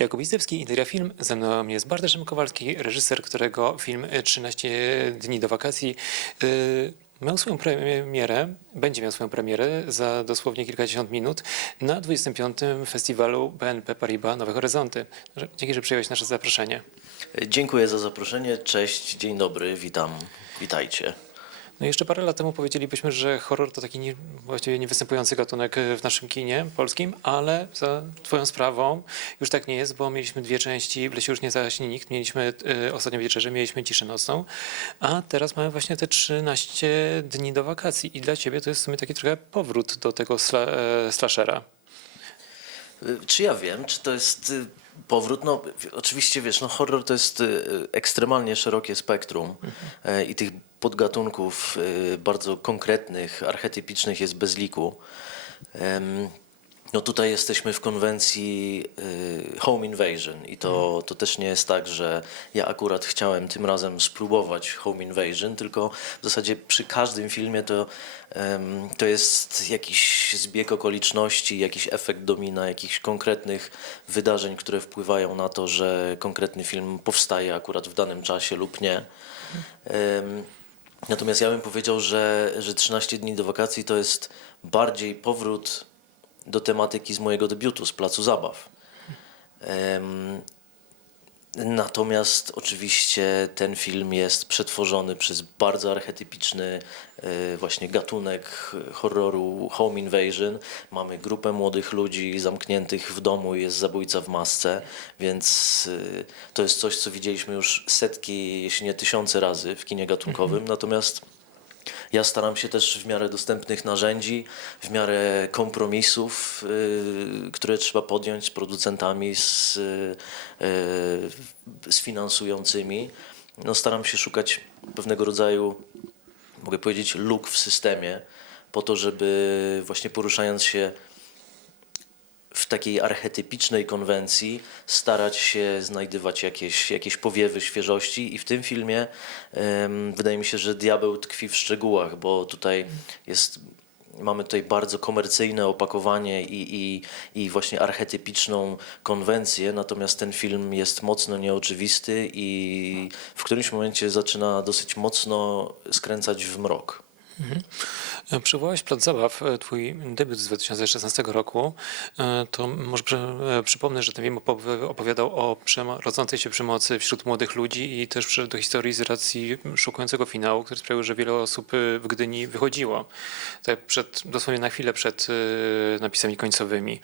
Jakub Izdebski, Interia Film. Ze mną jest Bartosz Kowalski, reżyser, którego film 13 dni do wakacji y, miał swoją premierę, będzie miał swoją premierę za dosłownie kilkadziesiąt minut na 25. festiwalu BNP Paribas Nowe Horyzonty. Dzięki, że przyjąłeś nasze zaproszenie. Dziękuję za zaproszenie. Cześć, dzień dobry, witam. Witajcie. No i jeszcze parę lat temu powiedzielibyśmy, że horror to taki nie, właściwie niewystępujący gatunek e, w naszym kinie polskim, ale za twoją sprawą już tak nie jest, bo mieliśmy dwie części, w lesie już nie zaśnie nikt, mieliśmy y, ostatnią wieczerzę, mieliśmy ciszę nocną, a teraz mamy właśnie te 13 dni do wakacji i dla ciebie to jest w sumie taki trochę powrót do tego sla, e, slashera. Y, Czy ja wiem, czy to jest y, powrót? No, oczywiście wiesz, no, horror to jest y, ekstremalnie szerokie spektrum e, i tych podgatunków y, bardzo konkretnych, archetypicznych jest bez liku. No tutaj jesteśmy w konwencji y, Home Invasion i to, to też nie jest tak, że ja akurat chciałem tym razem spróbować Home Invasion, tylko w zasadzie przy każdym filmie to, to jest jakiś zbieg okoliczności, jakiś efekt domina, jakichś konkretnych wydarzeń, które wpływają na to, że konkretny film powstaje akurat w danym czasie lub nie. Natomiast ja bym powiedział, że, że 13 dni do wakacji to jest bardziej powrót do tematyki z mojego debiutu, z Placu Zabaw. Natomiast oczywiście ten film jest przetworzony przez bardzo archetypiczny e, właśnie gatunek horroru Home Invasion. Mamy grupę młodych ludzi zamkniętych w domu jest zabójca w masce, więc e, to jest coś, co widzieliśmy już setki, jeśli nie tysiące razy w kinie gatunkowym. Natomiast ja staram się też w miarę dostępnych narzędzi, w miarę kompromisów, y, które trzeba podjąć z producentami, z, y, z finansującymi. No, staram się szukać pewnego rodzaju, mogę powiedzieć, luk w systemie, po to, żeby właśnie poruszając się w takiej archetypicznej konwencji starać się znajdywać jakieś, jakieś powiewy świeżości i w tym filmie wydaje mi się, że diabeł tkwi w szczegółach, bo tutaj jest mamy tutaj bardzo komercyjne opakowanie i, i, i właśnie archetypiczną konwencję, natomiast ten film jest mocno nieoczywisty i w którymś momencie zaczyna dosyć mocno skręcać w mrok. E, Przywołałeś Plac Zabaw, e, twój debiut z 2016 roku. E, To może e, przypomnę, że ten film opowi- opowiadał o rodzącej się przemocy wśród młodych ludzi i też przyszedł do historii z racji szokującego finału, który sprawił, że wiele osób w Gdyni wychodziło. Tak przed, dosłownie na chwilę przed napisami końcowymi.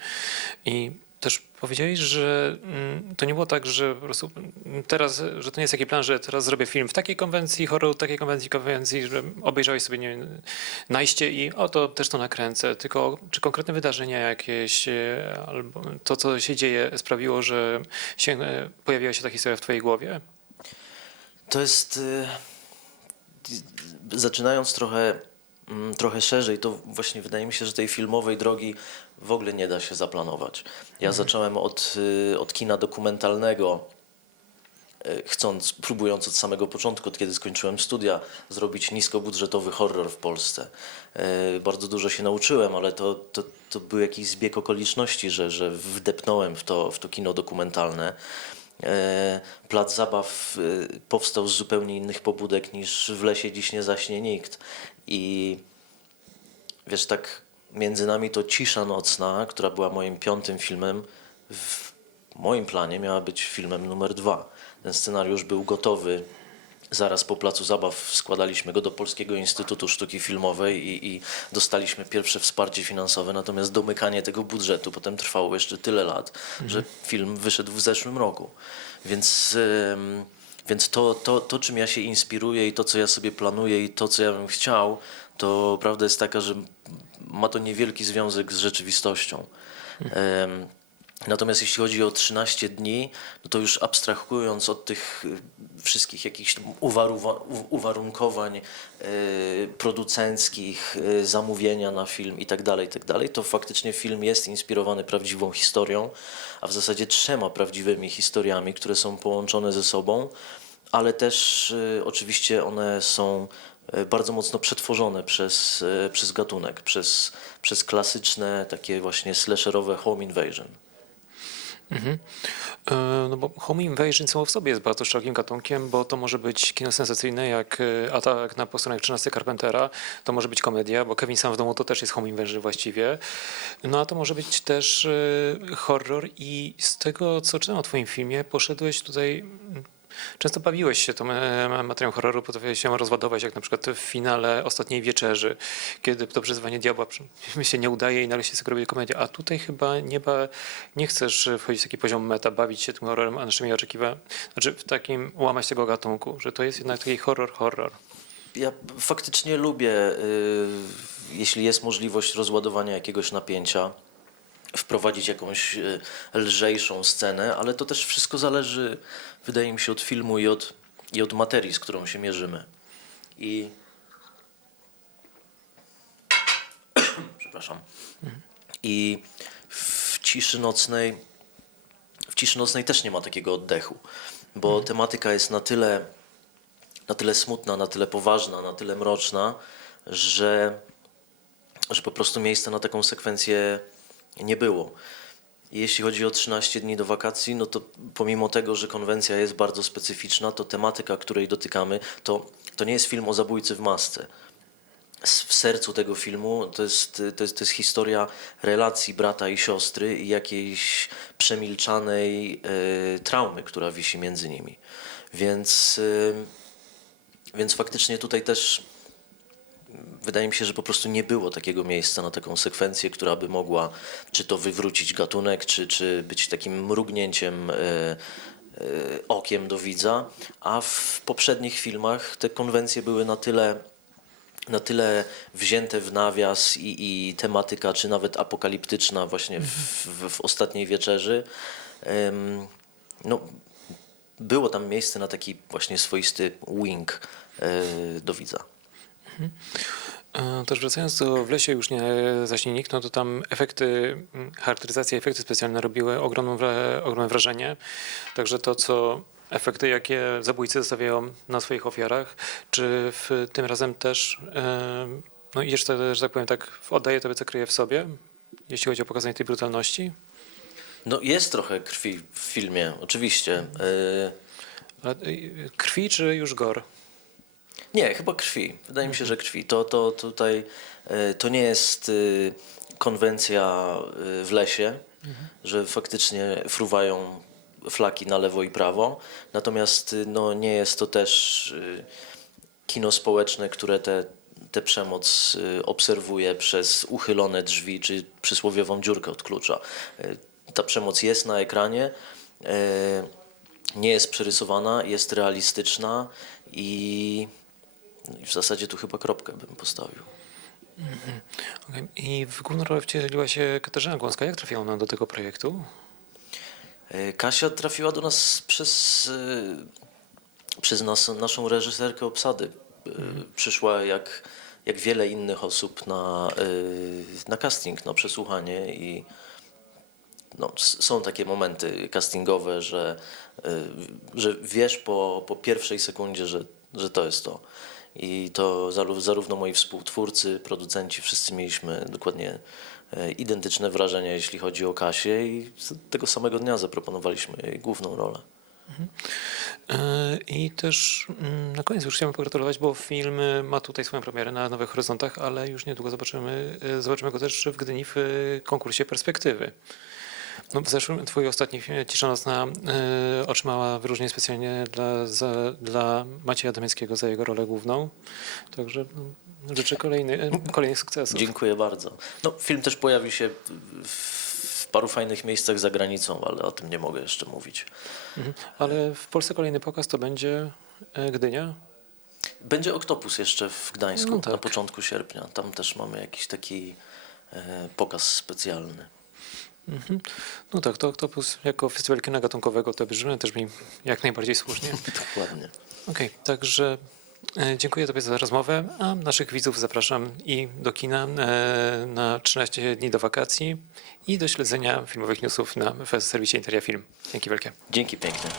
I też powiedziałeś, że mm, to nie było tak, że po prostu teraz, że to nie jest taki plan, że teraz zrobię film w takiej konwencji horroru, takiej konwencji, konwencji, że obejrzałeś sobie nie wiem, najście i o to też to nakręcę, tylko czy konkretne wydarzenia jakieś e, albo to, co się dzieje sprawiło, że się, e, pojawiła się ta historia w twojej głowie? To jest. y, Zaczynając trochę, mm, trochę szerzej, to właśnie wydaje mi się, że tej filmowej drogi w ogóle nie da się zaplanować. Ja zacząłem od, y, od kina dokumentalnego, y, chcąc, próbując od samego początku, od kiedy skończyłem studia, zrobić niskobudżetowy horror w Polsce. Y, Bardzo dużo się nauczyłem, ale to, to, to był jakiś zbieg okoliczności, że, że wdepnąłem w to, w to kino dokumentalne. Plac zabaw powstał z zupełnie innych pobudek niż w lesie dziś nie zaśnie nikt. I wiesz, tak między nami to Cisza Nocna, która była moim piątym filmem, w moim planie miała być filmem numer dwa. Ten scenariusz był gotowy. Zaraz po placu zabaw składaliśmy go do Polskiego Instytutu Sztuki Filmowej i, i dostaliśmy pierwsze wsparcie finansowe, natomiast domykanie tego budżetu potem trwało jeszcze tyle lat, że film wyszedł w zeszłym roku. Więc, em, więc to, to, to, czym ja się inspiruję i to, co ja sobie planuję i to, co ja bym chciał, to prawda jest taka, że ma to niewielki związek z rzeczywistością. Natomiast jeśli chodzi o 13 dni, no to już abstrahując od tych y, wszystkich jakichś uwarunkowań y, producenckich, y, zamówienia na film i tak dalej, i tak to faktycznie film jest inspirowany prawdziwą historią, a w zasadzie trzema prawdziwymi historiami, które są połączone ze sobą, ale też oczywiście one są bardzo mocno przetworzone przez, y, przez gatunek, przez, przez klasyczne takie właśnie slasherowe home invasion. Mhm. E, No bo Home Invasion samo w sobie jest bardzo szerokim gatunkiem, bo to może być kino sensacyjne jak e, Atak na posterunek 13 Carpentera, to może być komedia, bo Kevin sam w domu to też jest Home Invasion właściwie. No a to może być też e, horror i z tego co czytam o twoim filmie, poszedłeś tutaj Często bawiłeś się tą e, materią horroru, potrafiłeś się rozładować, jak na przykład w finale Ostatniej Wieczerzy, kiedy to przyzwanie diabła się nie udaje i nagle się sobie robi komedia. A tutaj chyba nie, ba, nie chcesz wchodzić w taki poziom meta, bawić się tym horrorem, a naszymi oczekiwaniami, znaczy w takim łamać tego gatunku, że to jest jednak taki horror, horror. Ja faktycznie lubię, y, jeśli jest możliwość rozładowania jakiegoś napięcia, wprowadzić jakąś y, lżejszą scenę, ale to też wszystko zależy, wydaje mi się, od filmu i od, i od materii, z którą się mierzymy. I. Przepraszam. I w ciszy nocnej. W ciszy nocnej też nie ma takiego oddechu, bo tematyka jest na tyle na tyle smutna, na tyle poważna, na tyle mroczna, że, że po prostu miejsca na taką sekwencję nie było. Jeśli chodzi o 13 dni do wakacji, no to pomimo tego, że konwencja jest bardzo specyficzna, to tematyka, której dotykamy, to, to nie jest film o zabójcy w masce. W sercu tego filmu to jest, to, jest, to jest historia relacji brata i siostry i jakiejś przemilczanej e, traumy, która wisi między nimi. Więc, e, więc faktycznie tutaj też wydaje mi się, że po prostu nie było takiego miejsca na taką sekwencję, która by mogła czy to wywrócić gatunek, czy, czy być takim mrugnięciem e, e, okiem do widza, a w poprzednich filmach te konwencje były na tyle na tyle wzięte w nawias i, i tematyka, czy nawet apokaliptyczna właśnie w, w, w ostatniej wieczerzy. em, no, było tam miejsce na taki właśnie swoisty wing e, do widza. E, Też wracając do W lesie już nie zaśnie nikt, no to tam efekty, mm, charakteryzacja, efekty specjalne robiły ogromną, wra- ogromne wrażenie. Także to, co efekty, jakie zabójcy zostawiają na swoich ofiarach, czy w tym razem też, no idziesz, to, że tak powiem, tak oddaje tobie, co kryje w sobie, jeśli chodzi o pokazanie tej brutalności? No jest trochę krwi w filmie, oczywiście. E, e, Krwi czy już gor? Nie, chyba krwi. Wydaje mi się, że krwi. To, to tutaj e, to nie jest e, konwencja e, w lesie, że faktycznie fruwają flaki na lewo i prawo. Natomiast no, nie jest to też kino społeczne, które te, tę przemoc obserwuje przez uchylone drzwi czy przysłowiową dziurkę od klucza. Ta przemoc jest na ekranie. Nie jest przerysowana, jest realistyczna i i w zasadzie tu chyba kropkę bym postawił. Okej. I w główną rolę wcieliła się Katarzyna Głąska. Jak trafiła ona do tego projektu? E, Kasia trafiła do nas przez, e, przez nas, naszą reżyserkę obsady. E, Przyszła jak, jak wiele innych osób na, na casting, na przesłuchanie i no, są takie momenty castingowe, że, że wiesz po, po pierwszej sekundzie, że, że to jest to. I to zaró- zarówno moi współtwórcy, producenci, wszyscy mieliśmy dokładnie e, identyczne wrażenia, jeśli chodzi o Kasię i tego samego dnia zaproponowaliśmy jej główną rolę. E, I też mm, na koniec już chciałem pogratulować, bo film ma tutaj swoją premierę na Nowych Horyzontach, ale już niedługo zobaczymy, e, zobaczymy go też w Gdyni w konkursie Perspektywy. No, w zeszłym twój ostatni film Cisza Nocna e, otrzymała wyróżnienie specjalnie dla, za, dla Macieja Damieckiego za jego rolę główną. Także no, życzę kolejny, e, kolejnych sukcesów. Dziękuję bardzo. No, film też pojawi się w, w paru fajnych miejscach za granicą, ale o tym nie mogę jeszcze mówić. Mhm. Ale w Polsce kolejny pokaz to będzie e, Gdynia. Będzie Oktopus jeszcze w Gdańsku No tak. na początku sierpnia. Tam też mamy jakiś taki e, pokaz specjalny. Mhm. No tak, to Octopus jako festiwal kina gatunkowego to brzmi też mi jak najbardziej słusznie. Dokładnie. Okej, także e, dziękuję Tobie za rozmowę, a naszych widzów zapraszam i do kina e, na 13 dni do wakacji i do śledzenia filmowych newsów na serwisie Interia Film. Dzięki wielkie. Dzięki pięknie.